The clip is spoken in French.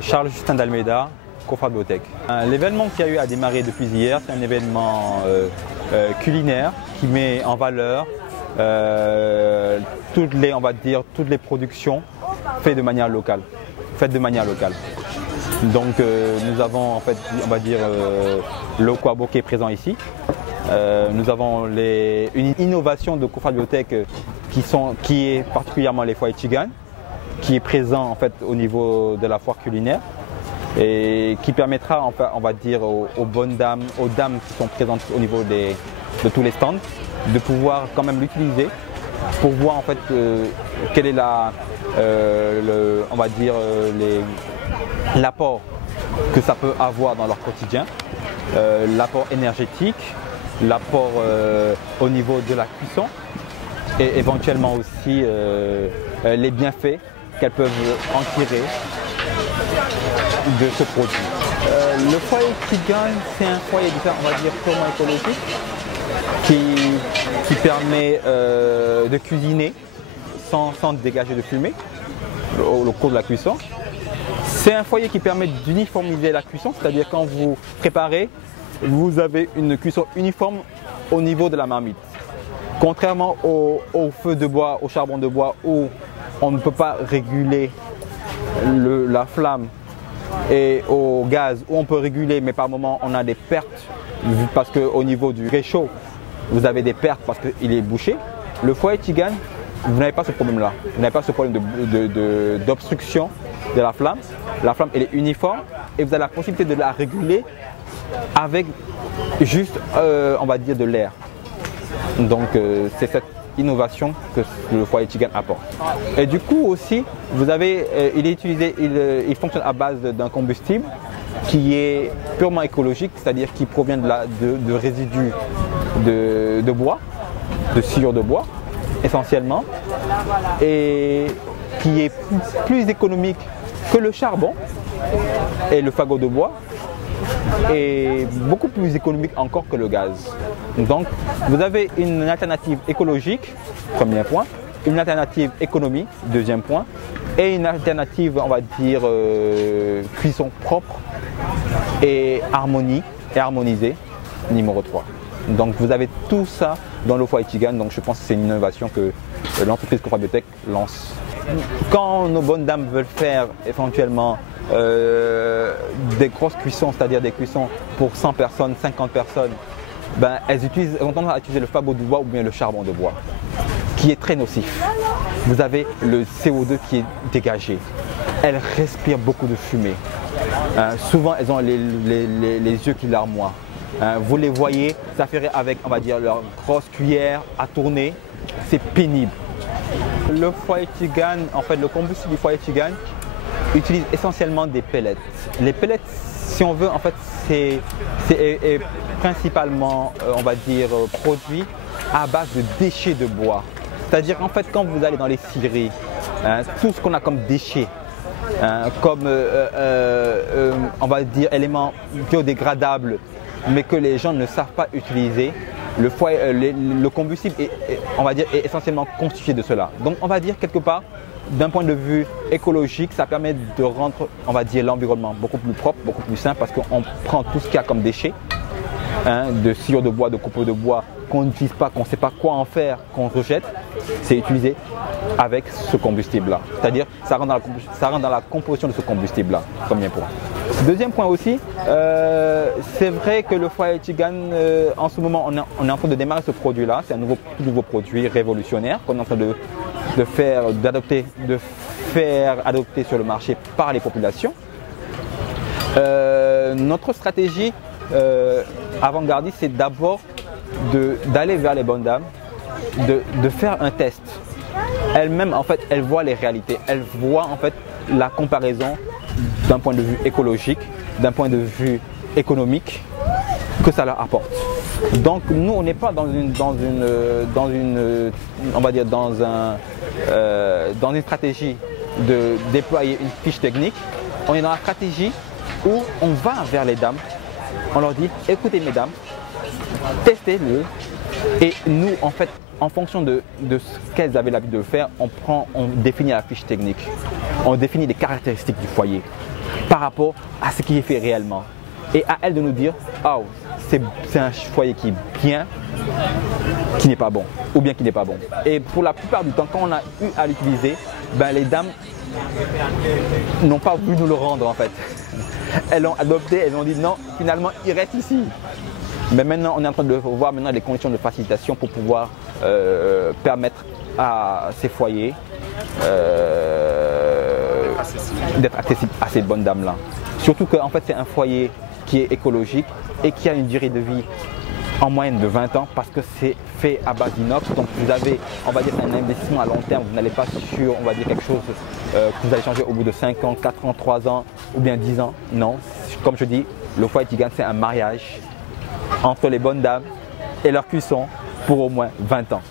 Charles Justin d'Almeida, Cofra Biotech. L'événement qui a eu à démarrer depuis hier, c'est un événement culinaire qui met en valeur toutes les productions faites de manière locale. Donc nous avons en fait, on va dire, le Kwabo qui est présent ici. Nous avons une innovation de Cofra Biotech qui est particulièrement les foyers Tigane, qui est présent en fait au niveau de la foire culinaire et qui permettra, enfin, on va dire, aux bonnes dames, aux dames qui sont présentes au niveau de tous les stands, de pouvoir quand même l'utiliser pour voir en fait quel est on va dire l'apport que ça peut avoir dans leur quotidien, l'apport énergétique, l'apport au niveau de la cuisson et éventuellement aussi les bienfaits qu'elles peuvent en tirer de ce produit. Le foyer Tigane, c'est un foyer, on va dire, purement écologique qui permet de cuisiner sans dégager de fumée au cours de la cuisson. C'est un foyer qui permet d'uniformiser la cuisson, c'est-à-dire quand vous préparez, vous avez une cuisson uniforme au niveau de la marmite. Contrairement au feu de bois, au charbon de bois, où on ne peut pas réguler la flamme, et au gaz, où on peut réguler, mais par moment on a des pertes, parce qu'au niveau du réchaud, vous avez des pertes parce qu'il est bouché. Le foyer Tigane, vous n'avez pas ce problème-là. Vous n'avez pas ce problème d'obstruction de la flamme. La flamme, elle est uniforme et vous avez la possibilité de la réguler avec juste, on va dire, de l'air. Donc c'est cette innovation que le foyer Tigane apporte. Et du coup aussi, vous avez, il fonctionne à base d'un combustible qui est purement écologique, c'est-à-dire qui provient de résidus de bois, de sciure de bois essentiellement, et qui est plus économique que le charbon et le fagot de bois, et beaucoup plus économique encore que le gaz. Donc vous avez une alternative écologique, premier point, une alternative économie, deuxième point, et une alternative, on va dire, cuisson propre et harmonisée, numéro 3. Donc vous avez tout ça dans le foyer Tigane, donc je pense que c'est une innovation que l'entreprise Cofra Biotech lance. Quand nos bonnes dames veulent faire éventuellement des grosses cuissons, c'est-à-dire des cuissons pour 100 personnes, 50 personnes, ben, elles ont tendance à utiliser le fagot de bois ou bien le charbon de bois, qui est très nocif. Vous avez le CO2 qui est dégagé. Elles respirent beaucoup de fumée. Souvent, elles ont les yeux qui larmoient. Vous les voyez s'affairer avec, on va dire, leur grosse cuillère à tourner. C'est pénible. Le foyer Tigane, en fait, le combustible du foyer Tigane utilise essentiellement des pellets. Les pellets, si on veut, en fait, c'est principalement, on va dire, produit à base de déchets de bois. C'est-à-dire, en fait, quand vous allez dans les scieries, tout ce qu'on a comme déchets, comme, on va dire, éléments biodégradables, mais que les gens ne savent pas utiliser, le combustible on va dire, est essentiellement constitué de cela. Donc on va dire quelque part, d'un point de vue écologique, ça permet de rendre, on va dire, l'environnement beaucoup plus propre, beaucoup plus sain, parce qu'on prend tout ce qu'il y a comme déchets, de sciure de bois, de copeaux de bois, qu'on n'utilise pas, qu'on ne sait pas quoi en faire, qu'on rejette, c'est utilisé avec ce combustible-là. C'est-à-dire, ça rentre dans la composition de ce combustible-là, premier point. Deuxième point aussi, c'est vrai que le foyer Tigane, en ce moment, on est en train de démarrer ce produit-là. C'est un tout nouveau produit révolutionnaire qu'on est en train de faire adopter sur le marché par les populations. Notre stratégie avant-gardiste, c'est d'abord d'aller vers les bonnes dames, de faire un test. Elles-mêmes, en fait, elles voient les réalités. Elles voient, en fait, la comparaison d'un point de vue écologique, d'un point de vue économique, que ça leur apporte. Donc nous, on n'est pas dans une stratégie de déployer une fiche technique. On est dans la stratégie où on va vers les dames. On leur dit, écoutez mesdames, testez-le, et nous, en fait, en fonction de ce qu'elles avaient l'habitude de faire, on définit la fiche technique. On définit les caractéristiques du foyer par rapport à ce qui est fait réellement. Et à elles de nous dire, oh, c'est un foyer qui est bien, qui n'est pas bon, ou bien qui n'est pas bon. Et pour la plupart du temps, quand on a eu à l'utiliser, ben, les dames n'ont pas voulu nous le rendre en fait. Elles l'ont adopté, elles ont dit non, finalement il reste ici. Mais maintenant on est en train de voir maintenant les conditions de facilitation pour pouvoir permettre à ces foyers d'être accessibles à ces bonnes dames là. Surtout qu'en fait c'est un foyer qui est écologique et qui a une durée de vie en moyenne de 20 ans parce que c'est fait à base d'inox. Donc vous avez, on va dire, un investissement à long terme. Vous n'allez pas sur, on va dire, quelque chose que vous allez changer au bout de 5 ans, 4 ans, 3 ans ou bien 10 ans. Non, comme je dis, le foyer Tigane, c'est un mariage entre les bonnes dames et leur cuisson pour au moins 20 ans.